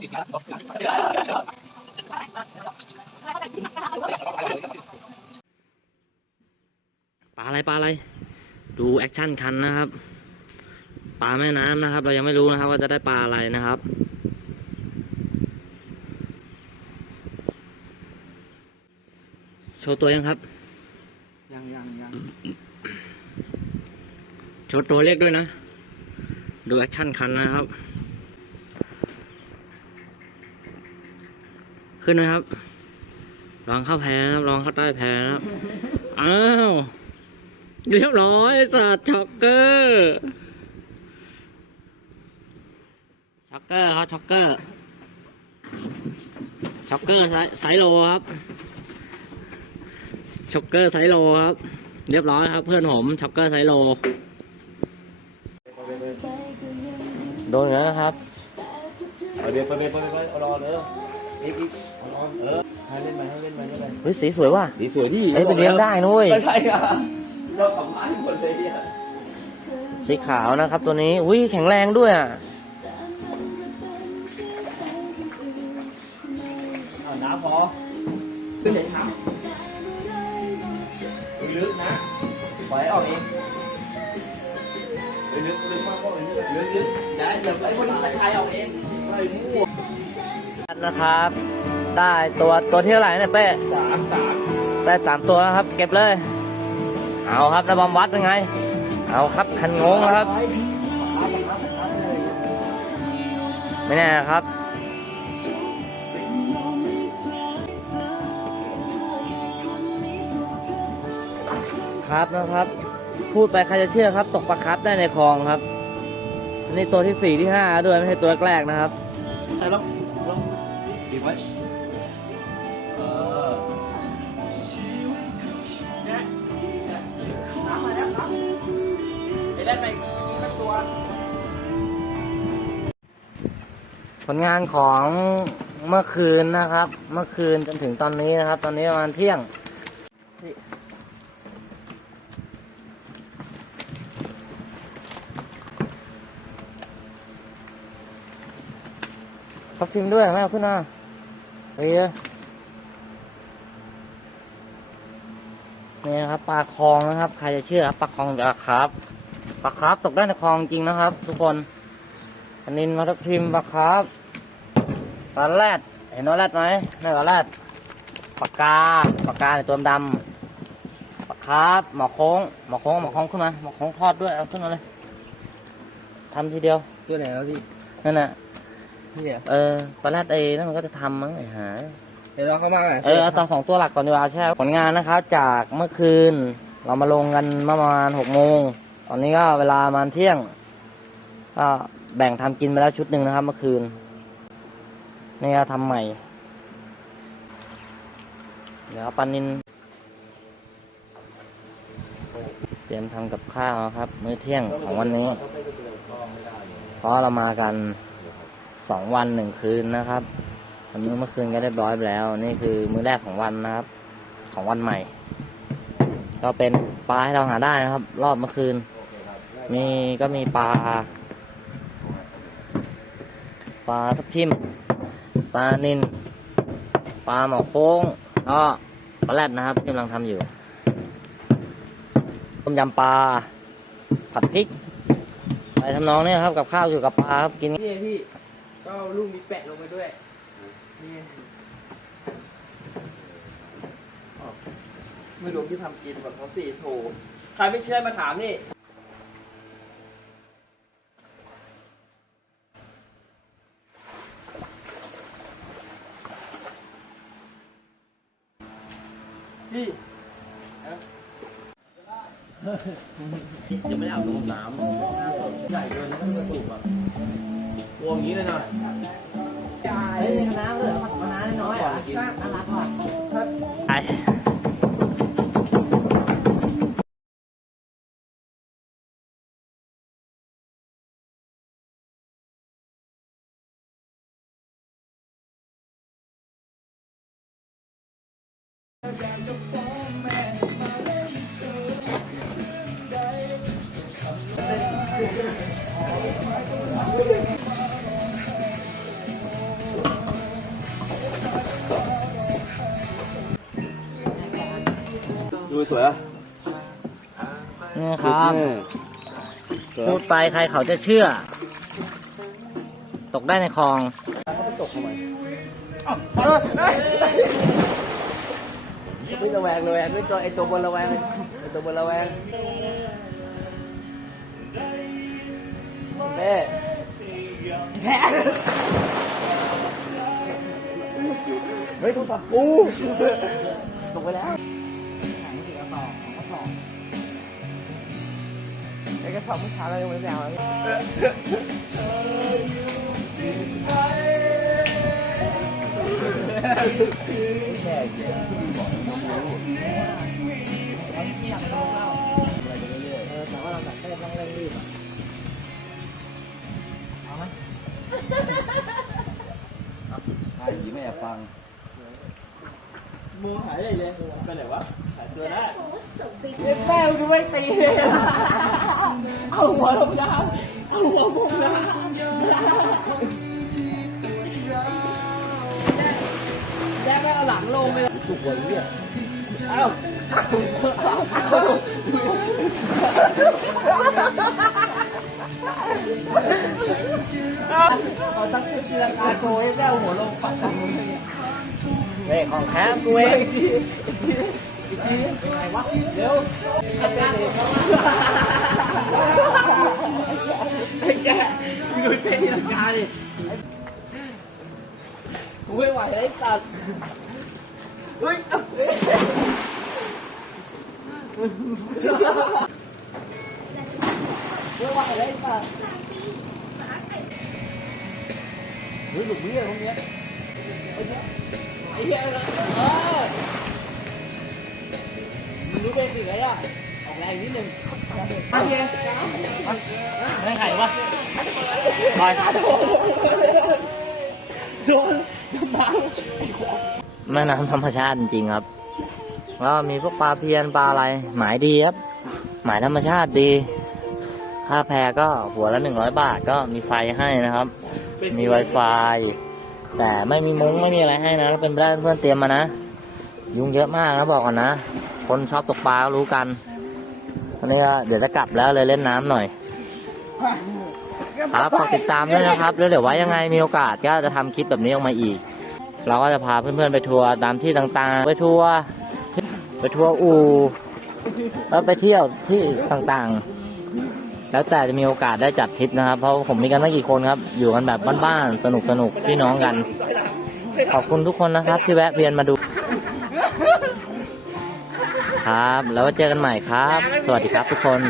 ปลาอะไรปลาอะไร ดูแอคชั่นคันนะครับ ปลาแม่น้ำนะครับ เรายังไม่รู้นะครับ ว่าจะได้ปลาอะไรนะครับโชว์ตัวยังครับ ยังยังยังโชว์ตัวเลขด้วยนะ ดูแอคชั่นคันนะครับ ขึ้นนะครับ ลองเข้าแพนะครับลองเข้าใต้แพนะครับ อ้าว เรียบร้อยสัตว์ช็อกเกอร์ช็อกเกอร์ครับช็อกเกอร์ช็อกเกอร์ไซโลครับช็อกเกอร์ไซโลครับ เรียบร้อยครับ เพื่อนผมช็อกเกอร์ไซโลโดนแล้วนะครับ เอาเดี๋ยวไปไปไปไปเอารอเลย อีกอีกเอารอเออให้เล่นไปให้เล่นไปเล่นไปเฮ้ยสีสวยว่ะดีสวยที่เฮ้ยไปเลี้ยงได้นุ้ยไม่ใช่อะเราสัมภาษณ์หมดเลยอะสีขาวนะครับตัวนี้อุ้ยแข็งแรงด้วยอะเอาน้ำพอขึ้นเด็ดถามลึกนะปล่อยให้ออกเองลึกลึกมากก็ลึกลึกลึกอย่าให้เดี๋ยวไอ้คนนี้ตะไคร้ออกเองไม่มั่ว นะครับ ได้ตัวตัวที่เท่าไหร่เนี่ยเป้สามสามได้สามตัวนะครับ เก็บเลย เอาครับระบำวัดยังไง เอาครับคันงงแล้วครับ ไม่แน่นะครับครับนะครับ พูดไปใครจะเชื่อครับ ตกปลาครับได้ในคลองครับอันนี่ตัวที่สี่ที่ห้าด้วยไม่ใช่ตัวแรกๆนะครับ ใช่แล้วดีไว้เออผลงานของเมื่อคืนนะครับ เมื่อคืนจนถึงตอนนี้นะครับ ตอนนี้ประมาณเที่ยง ทับทิมด้วยไม่เอาขึ้นมา เฮ้ยนี่นะครับปลาคลองนะครับใครจะเชื่อครับปลาคลองจะครับปลาครับตกได้ในคลองจริงนะครับ ทุกคนอันนี้มาทับทิมปลาครับปลาแรดเห็นว่าแรดไหมนี่ปลาแรดปลากาปลากาในตัวดำปลาครับหมอโค้งหมอโค้งหมอโค้งขึ้นมาหมอโค้งทอดด้วยเอาขึ้นมาเลยทำทีเดียวตัวไหนแล้วพี่นั่นน่ะ นี่อะเออปลาแรดเอนั่นมันก็จะทำมั้งไอ้หา เดี๋ยวเราเข้ามาหน่อยเออเอาตอนสองตัวหลักก่อนดีกว่าใช่ผลงานนะครับ จากเมื่อคืน เรามาลงกันเมื่อประมาณหกโมง ตอนนี้ก็เวลาประมาณเที่ยง ก็แบ่งทำกินไปแล้วชุดหนึ่งนะครับ เมื่อคืน นี่ก็ทำใหม่ เดี๋ยวเอาปลานิน เตรียมทำกับข้าวนะครับ มื้อเที่ยงของวันนี้ เพราะเรามากัน สองวันหนึ่งคืนนะครับวันนี้เมื่อคืนก็เรียบร้อยไปแล้ว นี่คือมื้อแรกของวันนะครับ ของวันใหม่ ก็เป็นปลาให้เราหาได้นะครับ รอบเมื่อคืน มีก็มีปลาปลาทับทิมปลานินปลาหมอโค้งก็ปลาแรดนะครับที่กำลังทำอยู่ต้มยำปลาผัดพริกอะไรทำนองนี้ครับกับข้าวอยู่กับปลาครับกินนี่พี่ ก็เอาลูกมีแปะลงไปด้วย นี่อ้าวไม่รู้ที่ทำกินแบบเขาสี่โถใครไม่เชื่อมาถามนี่ พี่ยังไม่ได้อาบน้ำน้ำใหญ่เกินไม่ต้องกระตุกอะ วงนี้เลยน่อยเฮ้ยในคณะเหลือคณะน้อยอะน่ารักว่ะไอ สวยอะนี่ครับพูดไปใครเขาจะเชื่อ ตกได้ในคลอง ไม่ระแวงระแวงไม่ตัวไอตัวบนระแวงไอตัวบนระแวงแม่แพ้เฮ้ยโทรศัพท์กูตกไปแล้ว กระสอบเมื่อเช้าเรายังไม่ได้เอาเลยแค่เดียวแต่ว่าเราแบบเต้ต้องเร่งรีบอะเอาไหมใช่ยิ้มไม่อยากฟังมูหายใหญ่เลยไปไหนวะหายตัวได้ แม่ดูไม่ตีเอาหัวลงดาวเอาหัวพุ่งดาวแม่ไม่เอาหลังลงเลยถูกหัวเรียเอ้าเขาตั้งชื่อชีลาคาโกให้แม่เอาหัวลงปัดเว้งเองเร็วไอ้แกไอ้กดูเต้นทีลัง กาดิกูไม่ไหวแล้วไอ้สัตว์เฮ้ยไม่ไหวแล้วไอ้สัตว์ เฮ้ยหลุมเบี้ยตรงเนี้ยไอ้เนี้ยไอ้เนี้ยเออมึงรู้เบสิกไหมอะออกแรงนิดนึงโอเคไม่ไข่ปะไปโดนน้แม่น้ำธรรมชาติจริงครับแล้วมีพวกปลาเพียนปลาอะไร หมายดีครับ หมายธรรมชาติดีค่าแพก็หัวละหนึ่งร้อยบาทก็มีไฟให้นะครับ มี Wi-Fi แต่ไม่มีมุ้งไม่มีอะไรให้นะถ้าเป็นไปได้เพื่อนเตรียมมานะ ยุงเยอะมากนะบอกก่อนนะ คนชอบตกปลาก็รู้กันวันนี้ก็เดี๋ยวจะกลับแล้วเลยเล่นน้ำหน่อย ครับฝากติดตามด้วยนะครับแล้วเดี๋ยวไว้ยังไงมีโอกาสก็จะทำคลิปแบบนี้ออกมาอีก เราก็จะพาเพื่อนๆไปทัวร์ตามที่ต่างๆ ไปทัวร์ไปทัวร์อู่แล้วไปเที่ยวที่ต่างๆ แล้วแต่จะมีโอกาสได้จัดทริปนะครับ เพราะผมมีกันไม่กี่คนครับ อยู่กันแบบบ้านๆ สนุกๆ พี่น้องกัน ขอบคุณทุกคนนะครับที่แวะเวียนมาดู ครับ แล้วเจอกันใหม่ครับ สวัสดีครับทุกคน